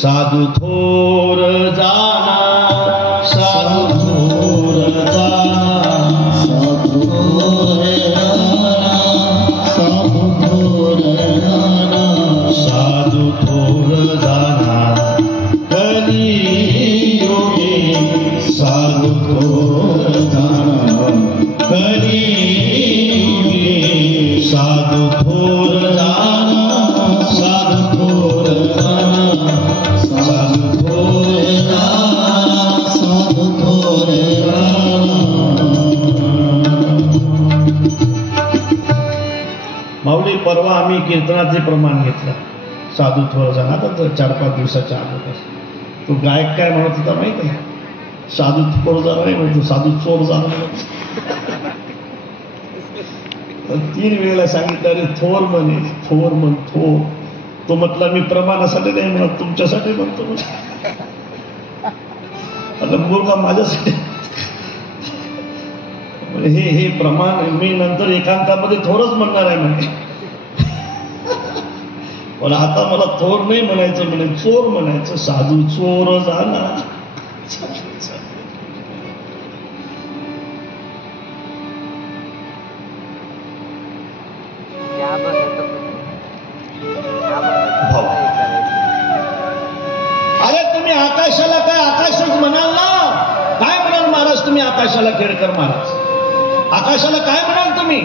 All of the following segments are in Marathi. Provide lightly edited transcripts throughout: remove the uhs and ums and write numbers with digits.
साधू थोर जाना, साधू थोर जाना, साधू थोर जाना, साधू थोर जाना, साधू थोर जाना कलियुगे, साधू थोर जाना कलियुगे, साधू थोर जाना, साधू थोर जाना, साधू थोर जाना, साधू थोर जाना। माऊली परवा आम्ही कीर्तनाचे प्रमाण घेतलं, साधू थोर जाना. आता 4-5 दिवसाच्या अगोदर तो गायक काय म्हणत होता माहित आहे? साधू थोर जाना नाही म्हणतो, साधू चोर जाना म्हणतो. 3 वेळेला सांगितलं, अरे थोर म्हणे, थोर म्हण, थोर. तो म्हटला मी प्रमाणासाठी नाही म्हणत, तुमच्यासाठी म्हणतो. आता मुलगा माझ्यासाठी. हे प्रमाण मी नंतर एकांतामध्ये थोरच म्हणणार आहे म्हणे. पण आता मला थोर नाही म्हणायचं म्हणे, चोर म्हणायचं. साधू चोर जाना. अरे तुम्ही आकाशाला काय आकाशच म्हणाल ना? काय म्हणाल महाराज तुम्ही आकाशाला? केळकर महाराज आकाशाला काय म्हणाल तुम्ही?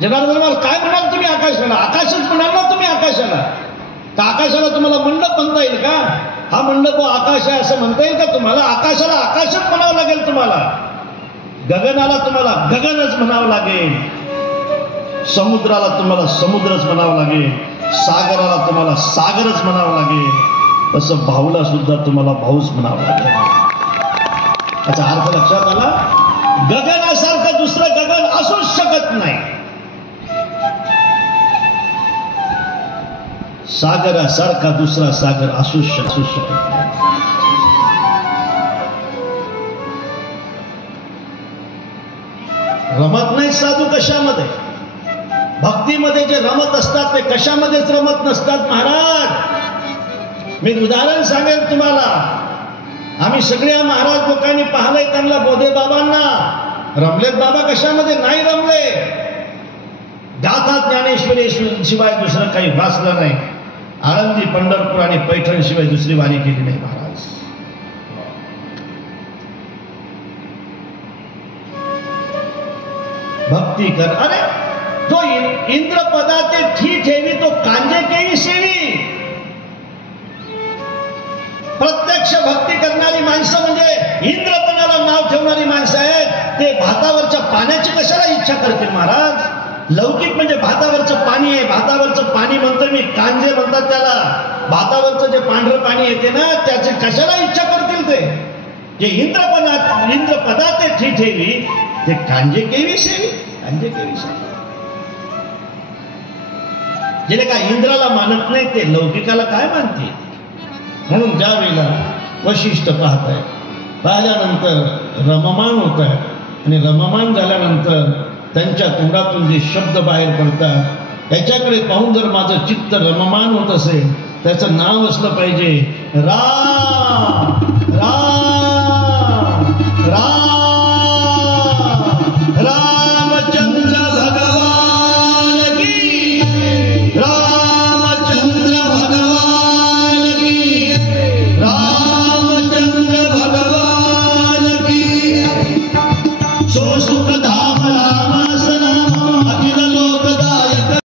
जनार्दन महाराज काय म्हणाल तुम्ही आकाशाला? आकाशच म्हणाल ना तुम्ही आकाशाला? तर आकाशाला तुम्हाला मंडप म्हणता येईल का? हा मंडप आकाश आहे असं म्हणता येईल का तुम्हाला? आकाशाला आकाशच म्हणावं लागेल तुम्हाला. गगनाला तुम्हाला गगनच म्हणावं लागेल. समुद्राला तुम्हाला समुद्रच म्हणावं लागेल. सागराला तुम्हाला सागरच म्हणावं लागेल. तसं भाऊला सुद्धा तुम्हाला भाऊच म्हणावं लागेल. याचा अर्थ लक्षात आला? गगनासारखं दुसरं गगन असूच शकत नाही. सागरासारखा दुसरा सागर असूच शकत नाही. रमत नाही साधू कशामध्ये? भक्तीमध्ये जे रमत असतात ते कशामध्येच रमत नसतात महाराज. मी उदाहरण सांगेन तुम्हाला. आम्ही सगळ्या महाराज लोकांनी पाहिलंय त्यांना, बोधे बाबांना. रमलेत बाबा कशामध्ये? नाही रमले. गाथा ज्ञानेश्वरी शिवाय दुसरं काही वाचलं नाही. आळंदी, पंढरपूर आणि पैठण शिवाय दुसरी वारी केली नाही महाराज. भक्ती कर. अरे जो इंद्रपदा ते ठी ठेवी तो कांजे केवी सेवी. प्रत्यक्ष भक्ती करणारी माणसं म्हणजे इंद्रपणाला नाव ठेवणारी माणसं आहेत. ते भातावरच्या पाण्याची कशाला इच्छा करतील महाराज? लौकिक म्हणजे भातावरचं पाणी आहे. भातावरचं पाणी म्हणतो मी, कांजे म्हणतात त्याला. भातावरचं जे पांढरं पाणी येते ना, त्याची कशाला इच्छा करतील ते? जे इंद्रपदा ते ठी ठेवी ते कांजे केवी सेवी. कांजे केवी सेवी. जे काय इंद्राला मानत नाही ते लौकिकाला काय मानते? म्हणून ज्या वेळेला वशिष्ठ पाहत आहे, पाहिल्यानंतर रममान होत आहे. आणि रममान झाल्यानंतर त्यांच्या तोंडातून जे शब्द बाहेर पडतात त्याच्याकडे पाहून जर माझं चित्त रममान होत असेल, त्याचं नाव असलं पाहिजे राम राम राम. रामचंद्र भगवान की, रामचंद्र भगवान की, रामचंद्र भगवान की. सो सुख